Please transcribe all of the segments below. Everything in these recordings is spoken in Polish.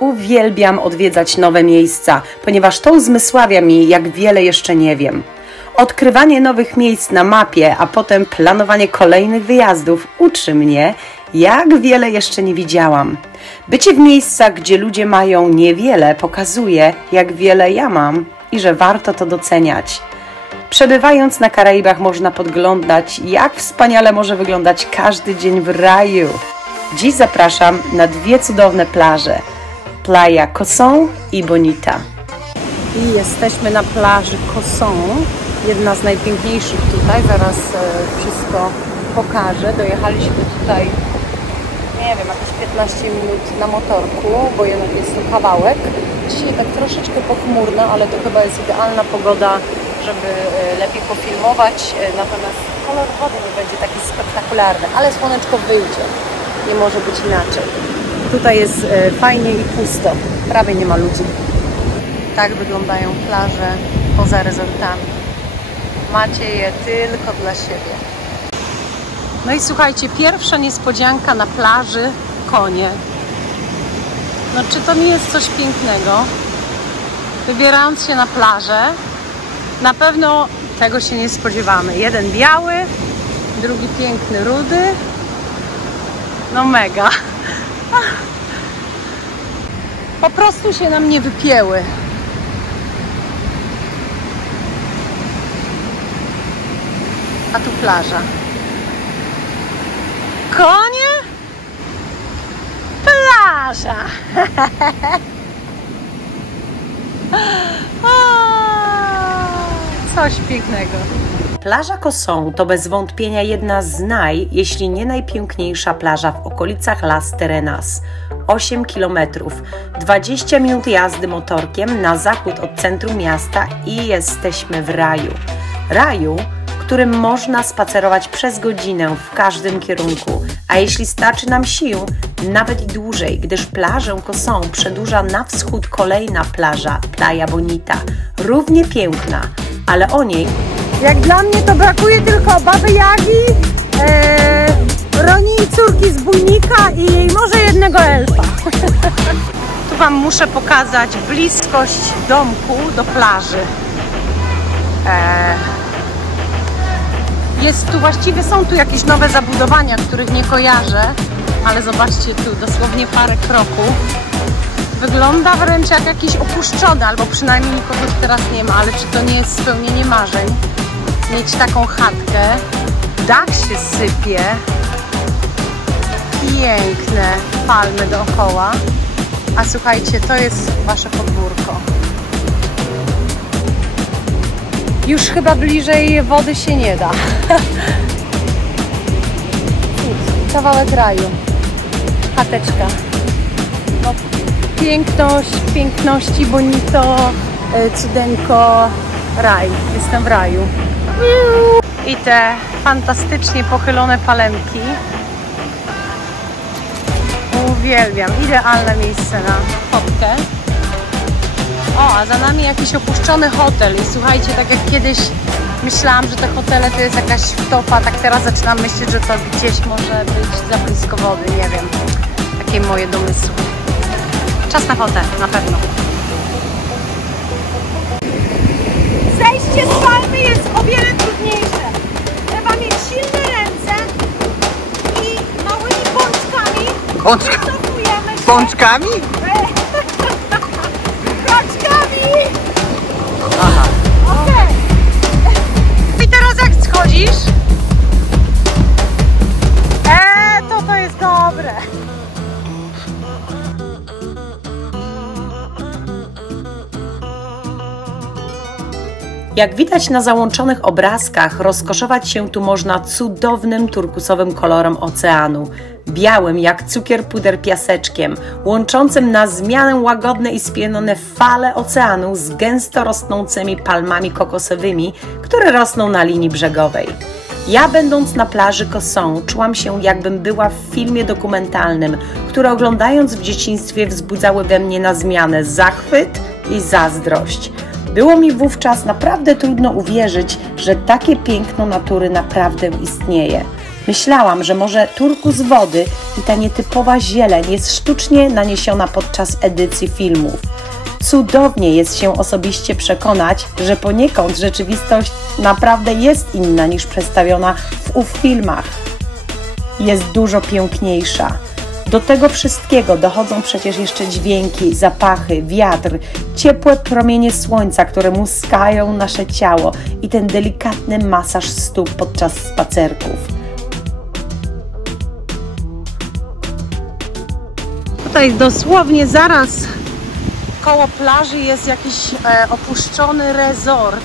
Uwielbiam odwiedzać nowe miejsca, ponieważ to uzmysławia mi, jak wiele jeszcze nie wiem. Odkrywanie nowych miejsc na mapie, a potem planowanie kolejnych wyjazdów uczy mnie, jak wiele jeszcze nie widziałam. Bycie w miejscach, gdzie ludzie mają niewiele, pokazuje, jak wiele ja mam i że warto to doceniać. Przebywając na Karaibach można podglądać, jak wspaniale może wyglądać każdy dzień w raju. Dziś zapraszam na dwie cudowne plaże. Playa Cozón i Bonita. I jesteśmy na plaży Cozón, jedna z najpiękniejszych tutaj. Zaraz wszystko pokażę. Dojechaliśmy tutaj, nie wiem, jakieś 15 minut na motorku, bo jednak jest to kawałek. Dzisiaj tak troszeczkę pochmurno, ale to chyba jest idealna pogoda, żeby lepiej pofilmować. Natomiast kolor wody nie będzie taki spektakularny, ale słoneczko wyjdzie. Nie może być inaczej. Tutaj jest fajnie i pusto. Prawie nie ma ludzi. Tak wyglądają plaże poza resortami. Macie je tylko dla siebie. No i słuchajcie, pierwsza niespodzianka na plaży – konie. No czy to nie jest coś pięknego? Wybierając się na plażę, na pewno tego się nie spodziewamy. Jeden biały, drugi piękny, rudy. No mega. Po prostu się nam nie wypięły. A tu plaża. Konie? Plaża. Coś pięknego. Plaża Cozón to bez wątpienia jedna z jeśli nie najpiękniejsza plaża w okolicach Las Terenas. 8 km, 20 minut jazdy motorkiem na zachód od centrum miasta i jesteśmy w raju. Raju, którym można spacerować przez godzinę w każdym kierunku, a jeśli starczy nam sił, nawet i dłużej, gdyż plażę Cozón przedłuża na wschód kolejna plaża, Playa Bonita, równie piękna, ale o niej jak dla mnie to brakuje tylko Baby Jagi, Roni i córki z Bujnika i może jednego elfa. Tu Wam muszę pokazać bliskość domku do plaży. Są tu jakieś nowe zabudowania, których nie kojarzę, ale zobaczcie tu, dosłownie parę kroków. Wygląda wręcz jak jakiś opuszczony, albo przynajmniej nikogo tu teraz nie ma, ale czy to nie jest spełnienie marzeń? Mieć taką chatkę, dach się sypie, piękne palmy dookoła, a słuchajcie, to jest Wasze podwórko. Już chyba bliżej wody się nie da. Kawałek raju, chateczka. No, piękność, piękności, bonito, cudeńko, raj. Jestem w raju. I te fantastycznie pochylone palemki. Uwielbiam. Idealne miejsce na fotkę. O, a za nami jakiś opuszczony hotel. I słuchajcie, tak jak kiedyś myślałam, że te hotele to jest jakaś wtopa, tak teraz zaczynam myśleć, że to gdzieś może być za blisko wody. Nie wiem. Takie moje domysły. Czas na fotę, na pewno. Zejście z palmy jest o wiele trudniejsze. Trzeba mieć silne ręce i małymi pączkami. Pączkami? Kroczkami! Aha. Okej. I teraz jak schodzisz? To jest dobre. Jak widać na załączonych obrazkach, rozkoszować się tu można cudownym turkusowym kolorem oceanu, białym jak cukier puder piaseczkiem, łączącym na zmianę łagodne i spienione fale oceanu z gęsto rosnącymi palmami kokosowymi, które rosną na linii brzegowej. Ja, będąc na plaży Cozón, czułam się, jakbym była w filmie dokumentalnym, który oglądając w dzieciństwie wzbudzały we mnie na zmianę zachwyt i zazdrość. Było mi wówczas naprawdę trudno uwierzyć, że takie piękno natury naprawdę istnieje. Myślałam, że może turkus wody i ta nietypowa zieleń jest sztucznie naniesiona podczas edycji filmów. Cudownie jest się osobiście przekonać, że poniekąd rzeczywistość naprawdę jest inna niż przedstawiona w ów filmach. Jest dużo piękniejsza. Do tego wszystkiego dochodzą przecież jeszcze dźwięki, zapachy, wiatr, ciepłe promienie słońca, które muskają nasze ciało i ten delikatny masaż stóp podczas spacerków. Tutaj dosłownie zaraz koło plaży jest jakiś opuszczony resort.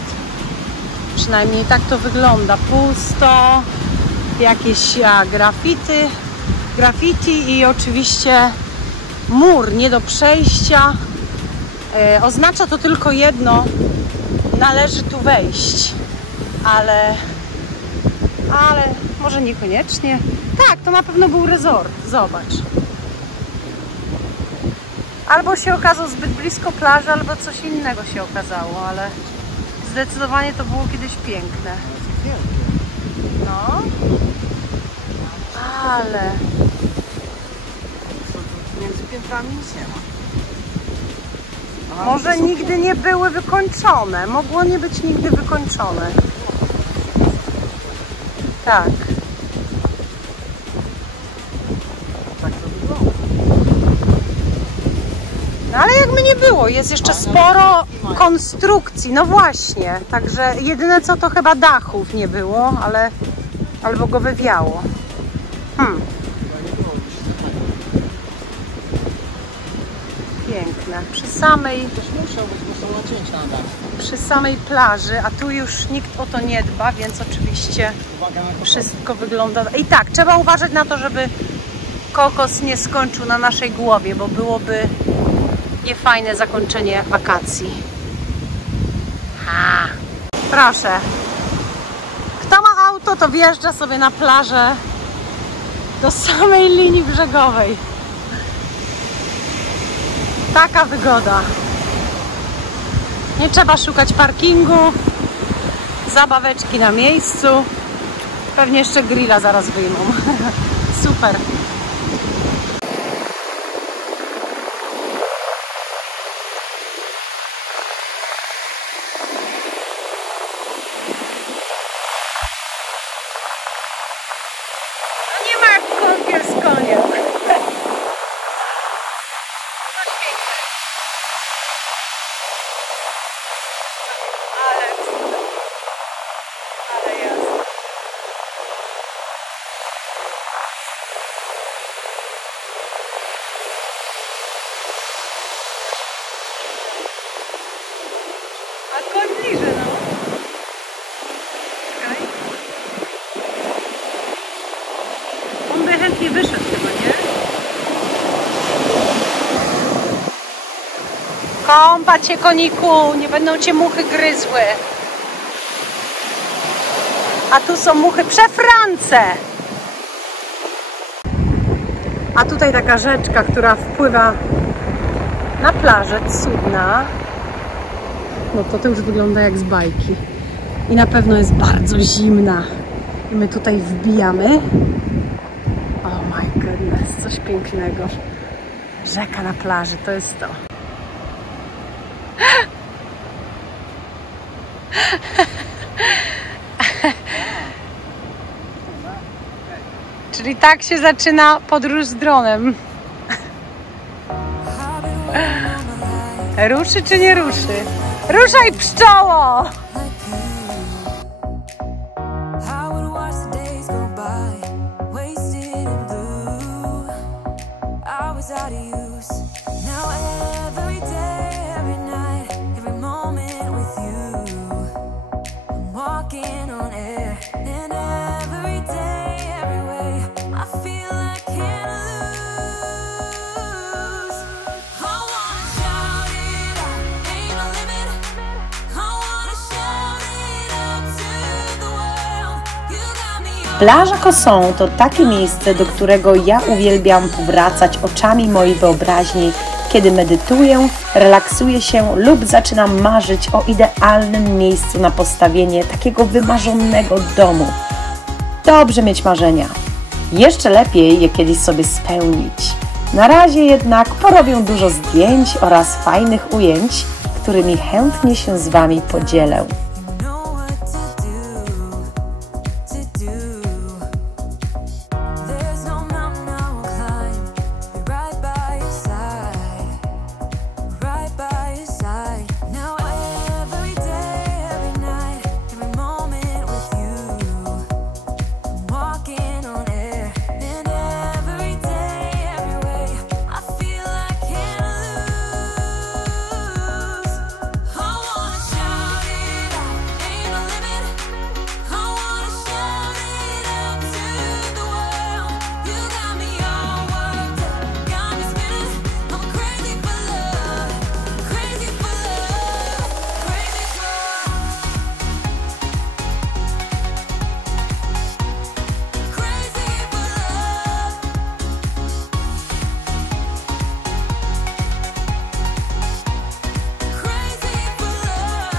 Przynajmniej tak to wygląda. Pusto, jakieś graffiti i oczywiście mur nie do przejścia. Oznacza to tylko jedno: należy tu wejść, ale może niekoniecznie. Tak, to na pewno był resort, zobacz. Albo się okazał zbyt blisko plaży, albo coś innego się okazało, ale zdecydowanie to było kiedyś piękne. No. Ale Między piętrami nic nie ma. może nigdy nie były wykończone. Mogło nie być nigdy wykończone. Tak. Tak to wygląda. No ale jakby nie było, jest jeszcze sporo konstrukcji. No właśnie. Także jedyne co to chyba dachów nie było, ale albo go wywiało. Piękne. Przy samej plaży, a tu już nikt o to nie dba, więc oczywiście wszystko wygląda... I tak, trzeba uważać na to, żeby kokos nie skończył na naszej głowie, bo byłoby niefajne zakończenie wakacji. Proszę. Kto ma auto, to wjeżdża sobie na plażę do samej linii brzegowej. Taka wygoda. Nie trzeba szukać parkingu, zabaweczki na miejscu. Pewnie jeszcze grilla zaraz wyjmą. Super. No nie ma jak kąpiel z koniem. Ale jest. A koń bliżej, no. Czekaj. On by chętnie wyszedł chyba, nie? Kąpać się, koniku, nie będą cię muchy gryzły. A tu są muchy przefrance. A tutaj taka rzeczka, która wpływa na plażę, cudna. No to już wygląda jak z bajki. I na pewno jest bardzo zimna. I my tutaj wbijamy. Oh my goodness, coś pięknego. Rzeka na plaży, to jest to. Czyli tak się zaczyna podróż z dronem. Ruszy czy nie ruszy? Ruszaj, pszczoło! Plaża Kosą to takie miejsce, do którego ja uwielbiam powracać oczami mojej wyobraźni, kiedy medytuję, relaksuję się lub zaczynam marzyć o idealnym miejscu na postawienie takiego wymarzonego domu. Dobrze mieć marzenia. Jeszcze lepiej je kiedyś sobie spełnić. Na razie jednak porobię dużo zdjęć oraz fajnych ujęć, którymi chętnie się z Wami podzielę.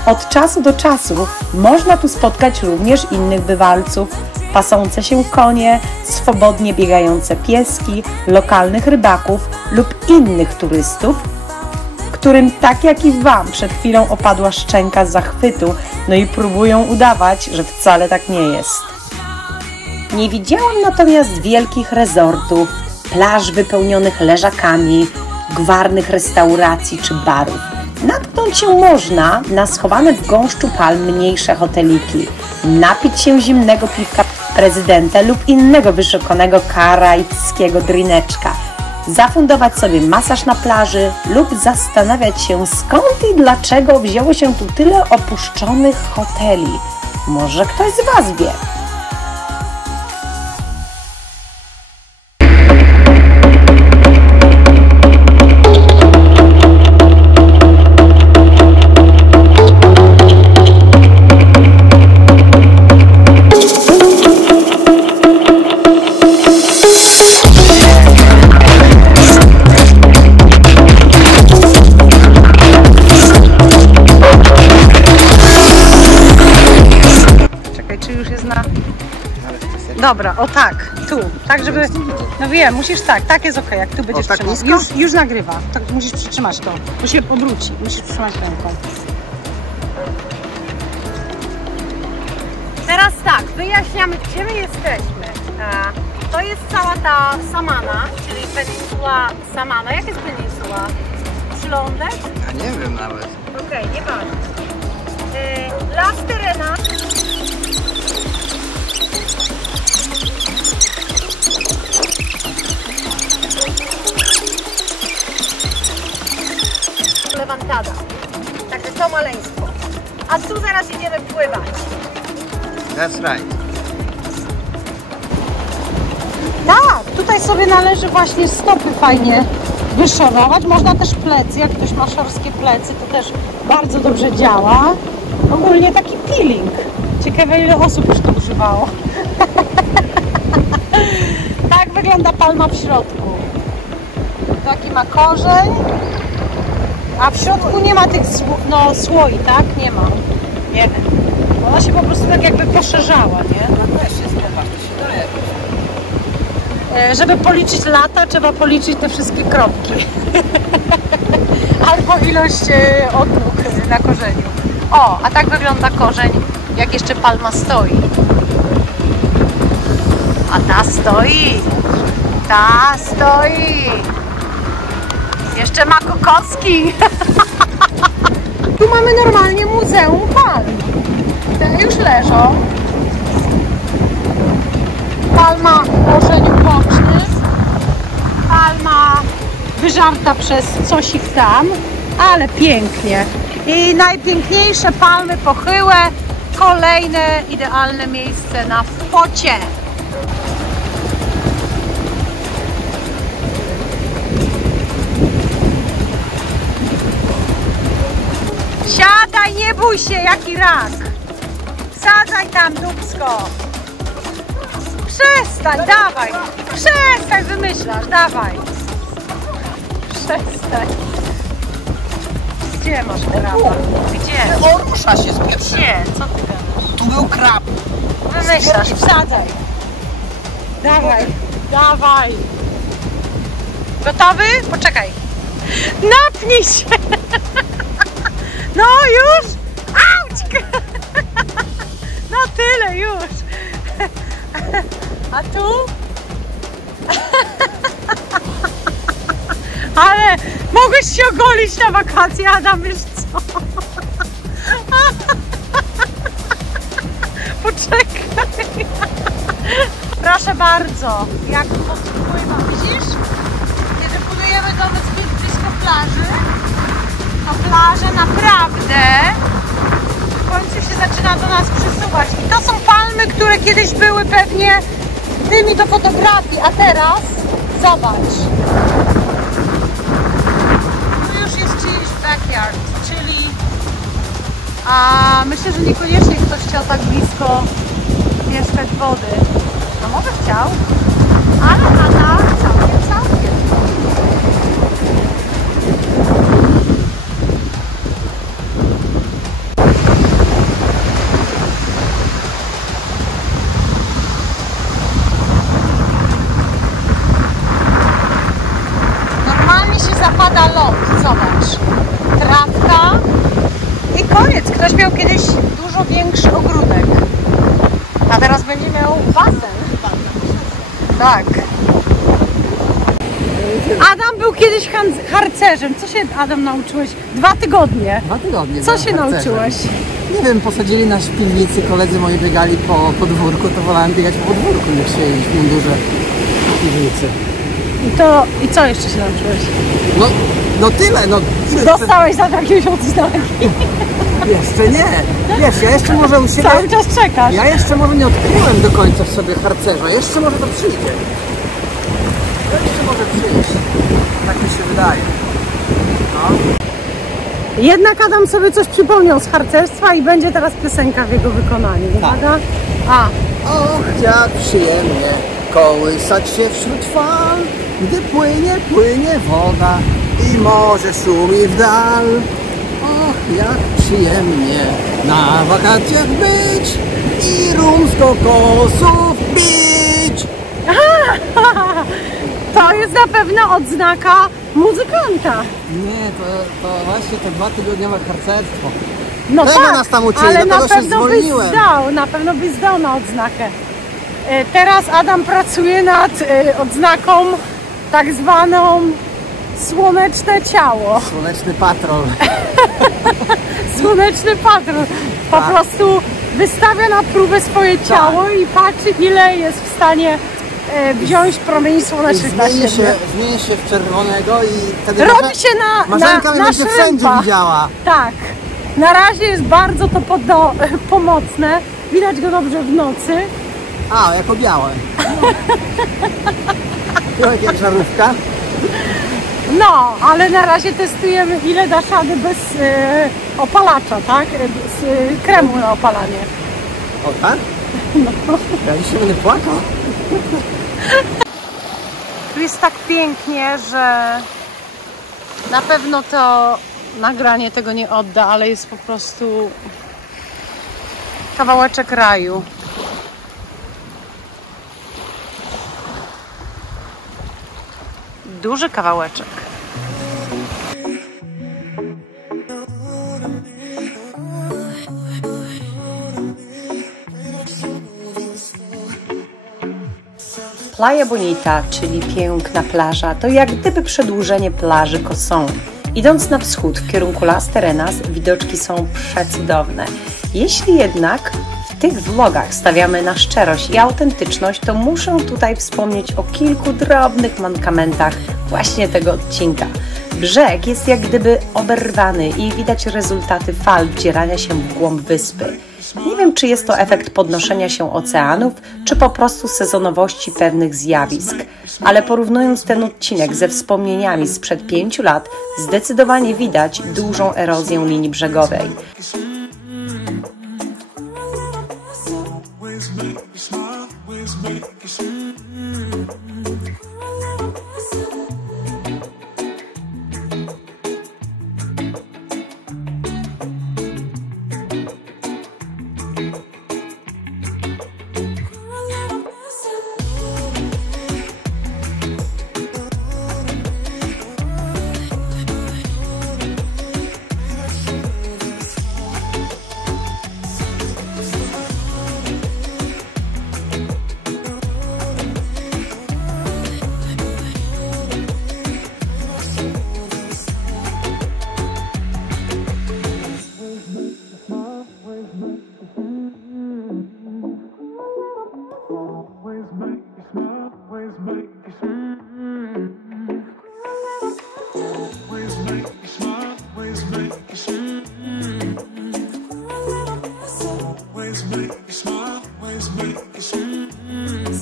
Od czasu do czasu można tu spotkać również innych bywalców, pasące się konie, swobodnie biegające pieski, lokalnych rybaków lub innych turystów, którym tak jak i Wam przed chwilą opadła szczęka z zachwytu, no i próbują udawać, że wcale tak nie jest. Nie widziałam natomiast wielkich resortów, plaż wypełnionych leżakami, gwarnych restauracji czy barów. Natknąć się można na schowane w gąszczu palm mniejsze hoteliki, napić się zimnego piwka prezydenta lub innego wyszukanego karaibskiego drineczka, zafundować sobie masaż na plaży lub zastanawiać się, skąd i dlaczego wzięło się tu tyle opuszczonych hoteli. Może ktoś z Was wie. Dobra, o tak, tu, tak żeby, no wiem, musisz tak jest ok, jak tu będziesz tak trzymał. Już nagrywa, tak musisz przytrzymać to, to się obróci, musisz przytrzymać ręką. Teraz tak, wyjaśniamy, gdzie my jesteśmy. To jest cała ta Samana, czyli peninsula Samana. Jak jest peninsula? Przylądek? Ja nie wiem nawet. Okej, nieważne. Las Terena. Levantada. Także to maleństwo. A tu zaraz idziemy pływać. That's right. Tak, tutaj sobie należy właśnie stopy fajnie wyszorować. Można też plecy, jak ktoś ma szorskie plecy, to też bardzo dobrze działa. Ogólnie taki peeling. Ciekawe, ile osób już to używało. Tak wygląda palma w środku. Taki ma korzeń. A w środku nie ma tych słoi, tak? Nie ma. Nie wiem. Ona się po prostu tak jakby poszerzała, nie? No też jest popatrz, to się daje. Żeby policzyć lata, trzeba policzyć te wszystkie kropki. Albo ilość odnóg na korzeniu. O, a tak wygląda korzeń, jak jeszcze palma stoi. A ta stoi. Ta stoi. Jeszcze ma kokoski. Tu mamy normalnie muzeum palm. Te już leżą. Palma o korzeniu bocznym. Palma wyżarta przez coś ich tam, ale pięknie. I najpiękniejsze palmy pochyłe. Kolejne idealne miejsce na focie. Siadaj, nie bój się, jaki rak. Sadzaj tam, dupsko. Przestań, dawaj. Przestań, wymyślasz, dawaj. Przestań. Gdzie masz kraba? Gdzie? O, rusza się z pierwszym. Gdzie? Co ty gadasz? Tu był krab. Wymyślasz, wsadzaj. Dawaj, dawaj. Gotowy? Poczekaj. Napnij się. No już. Auć. No tyle już. A tu? Ale mogłeś się ogolić na wakacje, Adam, wiesz co? Poczekaj. Proszę bardzo, jak podpływam, widzisz? Kiedy budujemy domy zbyt blisko plaży, to plaża naprawdę w końcu się zaczyna do nas przysuwać. I to są palmy, które kiedyś były pewnie tymi do fotografii, a teraz zobacz. Tu już jest czyjś backyard, czyli myślę, że niekoniecznie ktoś chciał tak blisko mieszkać wody. No może chciał, ale nada całkiem. Normalnie się zapada ląd, zobacz. Trawka i koniec. Ktoś miał kiedyś dużo większy ogródek. A teraz będzie miał basen. Tak. Adam był kiedyś harcerzem. Co się, Adam, nauczyłeś? 2 tygodnie. 2 tygodnie. Co się nauczyłeś? Nie wiem, posadzili nas w piwnicy, koledzy moi biegali po podwórku, to wolałem biegać po podwórku niż siedzieć w mundurze w piwnicy. I co jeszcze się nauczyłeś? No tyle, no. Dostałeś za jakieś odznaki? Jeszcze nie. Wiesz, ja jeszcze może u siebie... Cały czas czekasz. Ja jeszcze może nie odkryłem do końca w sobie harcerza. Jeszcze może to przyjdzie. To jeszcze może przyjść. Tak mi się wydaje. No. Jednak Adam sobie coś przypomniał z harcerstwa i będzie teraz piosenka w jego wykonaniu. Uwaga. Och, jak przyjemnie kołysać się wśród fal, gdy płynie woda i morze szumi w dal. Och, jak przyjemnie na wakacjach być i rum z kokosów pić. To jest na pewno odznaka muzykanta. Nie, to właśnie to 2-tygodniowe harcerstwo. No tego tak, nas tam uczyli, ale do na tego się pewno byś zwolniłem. zdał na odznakę. Teraz Adam pracuje nad odznaką tak zwaną słoneczne ciało. Słoneczny patrol. Słoneczny patrol. Po prostu wystawia na próbę swoje ciało i patrzy, ile jest w stanie wziąć promieni słonecznych na siebie. Zmieni się w czerwonego i wtedy robi się Marzenka na będzie wszędzie widziała. Tak. Na razie jest bardzo to pomocne. Widać go dobrze w nocy. Jako białe. Jak żarówka. No, ale na razie testujemy, ile dasz rady bez opalacza, tak? Z kremu na opalanie. O tak? No. Ja dzisiaj będę płakał. Tu jest tak pięknie, że na pewno to nagranie tego nie odda, ale jest po prostu kawałeczek raju. Duży kawałeczek. Playa Bonita, czyli piękna plaża, to jak gdyby przedłużenie plaży Cosson. Idąc na wschód w kierunku Las Terenas, widoczki są przecudowne. Jeśli jednak w tych vlogach stawiamy na szczerość i autentyczność, to muszę tutaj wspomnieć o kilku drobnych mankamentach właśnie tego odcinka. Brzeg jest jak gdyby oberwany i widać rezultaty fal wdzierania się w głąb wyspy. Nie wiem, czy jest to efekt podnoszenia się oceanów, czy po prostu sezonowości pewnych zjawisk, ale porównując ten odcinek ze wspomnieniami sprzed 5 lat, zdecydowanie widać dużą erozję linii brzegowej.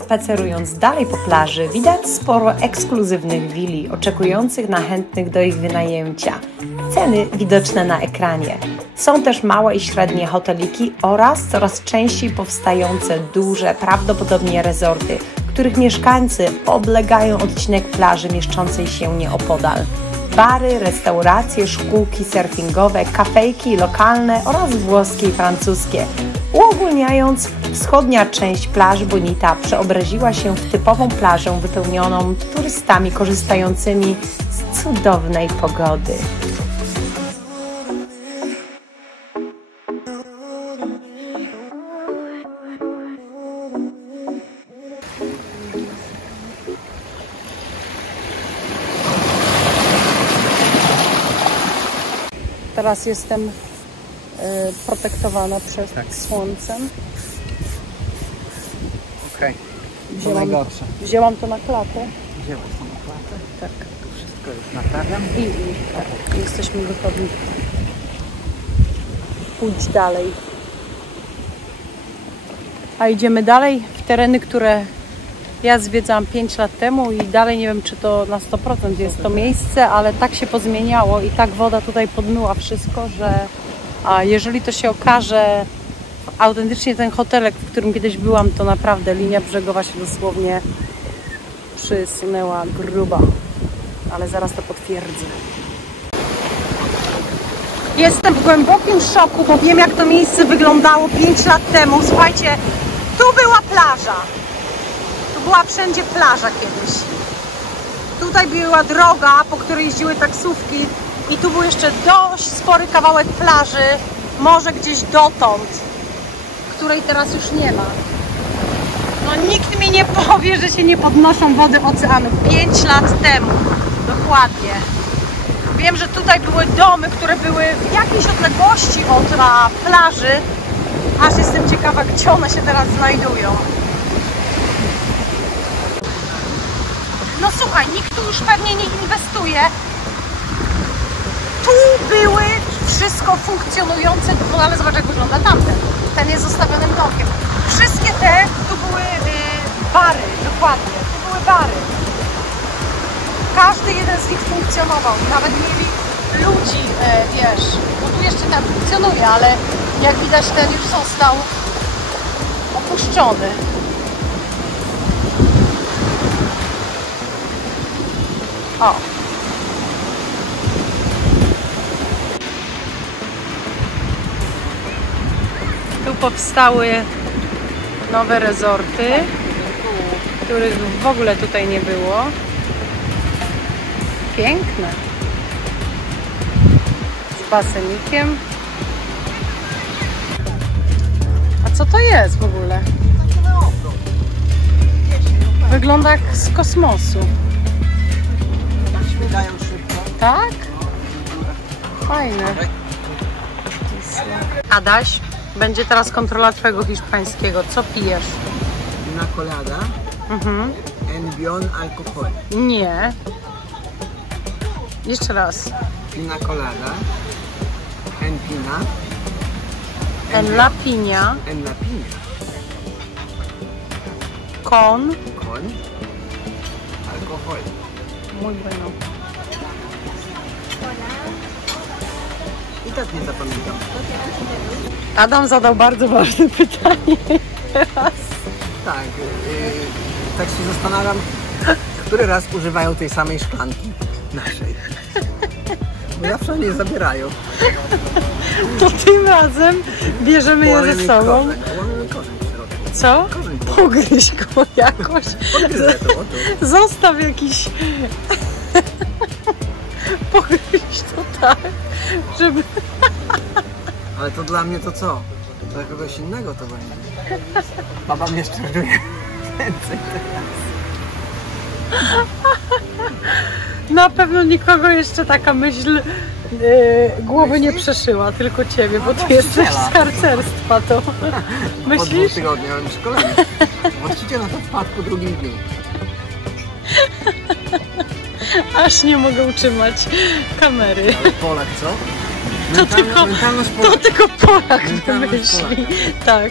Spacerując dalej po plaży, widać sporo ekskluzywnych willi oczekujących na chętnych do ich wynajęcia. Ceny widoczne na ekranie. Są też małe i średnie hoteliki oraz coraz częściej powstające duże, prawdopodobnie resorty, których mieszkańcy oblegają odcinek plaży mieszczącej się nieopodal. Bary, restauracje, szkółki surfingowe, kafejki lokalne oraz włoskie i francuskie. Uogólniając, wschodnia część plaży Bonita przeobraziła się w typową plażę wypełnioną turystami korzystającymi z cudownej pogody. Teraz jestem protektowana przez słońcem. Okej, to najgorsze. Wzięłam to na klatę. Wzięłaś to na klatę? Tak. Tu wszystko już naprawiam. I tak, jesteśmy gotowi pójść dalej. A idziemy dalej w tereny, które ja zwiedzałam 5 lat temu i dalej nie wiem, czy to na 100% jest to miejsce, ale tak się pozmieniało i tak woda tutaj podmyła wszystko, że jeżeli to się okaże autentycznie ten hotelek, w którym kiedyś byłam, to naprawdę linia brzegowa się dosłownie przysunęła grubo. Ale zaraz to potwierdzę. Jestem w głębokim szoku, bo wiem, jak to miejsce wyglądało 5 lat temu. Słuchajcie, tu była plaża. Tu była wszędzie plaża kiedyś. Tutaj była droga, po której jeździły taksówki i tu był jeszcze dość spory kawałek plaży, może gdzieś dotąd, której teraz już nie ma. No nikt mi nie powie, że się nie podnoszą wody oceanu. 5 lat temu, dokładnie. Wiem, że tutaj były domy, które były w jakiejś odległości od plaży, aż jestem ciekawa, gdzie one się teraz znajdują. No słuchaj, nikt tu już pewnie nie inwestuje. Tu były wszystko funkcjonujące, no ale zobacz, jak wygląda tamten. Ten jest zostawionym domkiem. Wszystkie te, tu były bary, dokładnie, tu były bary. Każdy jeden z nich funkcjonował, nawet mieli ludzi, wiesz, bo tu jeszcze ten funkcjonuje, ale jak widać ten już został opuszczony. O! Tu powstały nowe resorty, których w ogóle tutaj nie było. Piękne. Z basenikiem. A co to jest w ogóle? Wygląda jak z kosmosu. Śmigają szybko. Tak? Fajne. Adaś, będzie teraz kontrola twojego hiszpańskiego. Co pijesz? Una colada en bion alcohol. Nie. Jeszcze raz. Pina colada en pina. En la piña. En la piña. Con. Con alcohol. Muy bueno. I tak nie zapamiętam. Adam zadał bardzo ważne pytanie teraz. Tak, tak się zastanawiam, który raz używają tej samej szklanki naszej. Bo zawsze nie zabierają. To tym razem bierzemy je ze sobą. Połamimy korzeń w środku. Co? Korzeń Pogryź go jakoś. Pogryzę to, o to. Zostaw jakiś... Pogryź to tak, żeby... Ale to dla mnie to co? Dla kogoś innego to będzie. Baba mnie szczeruje więcej teraz. Na pewno nikogo jeszcze taka myśl głowy nie przeszyła, tylko ciebie, bo ty jesteś z harcerstwa, to Po myślisz? 2 tygodniach szkolenia. Właściciel na to wpadł po drugim dniu. Aż nie mogę utrzymać kamery. Ale Polak, co? To tylko Polak wymyśli. Tak.